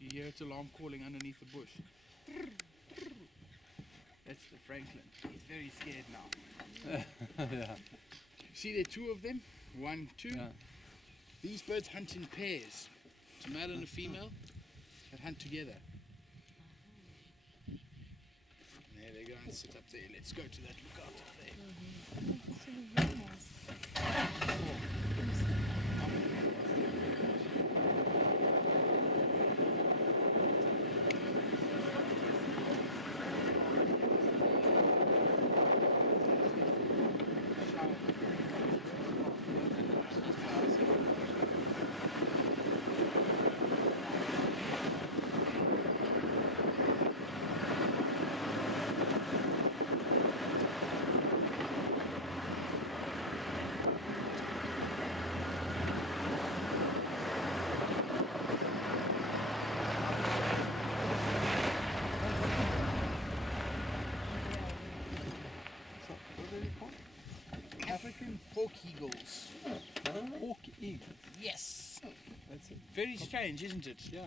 You hear its alarm calling underneath the bush. That's the Franklin. He's very scared now. Yeah. See, there are two of them. 1, 2. Yeah. These birds hunt in pairs. It's a male and a female that hunt together. There they go and sit up there. Let's go to that lookout up there. African hawk eagles. Hawk eagle. Yes. That's it. Very strange, isn't it? Yeah.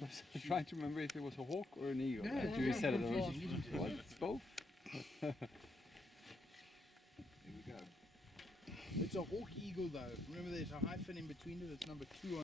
I was trying to remember if it was a hawk or an eagle. No, Right? it's You very said it confusing, already. isn't it? What? It's both? There we go. It's a hawk eagle though. Remember there's a hyphen in between it. It's number 2 on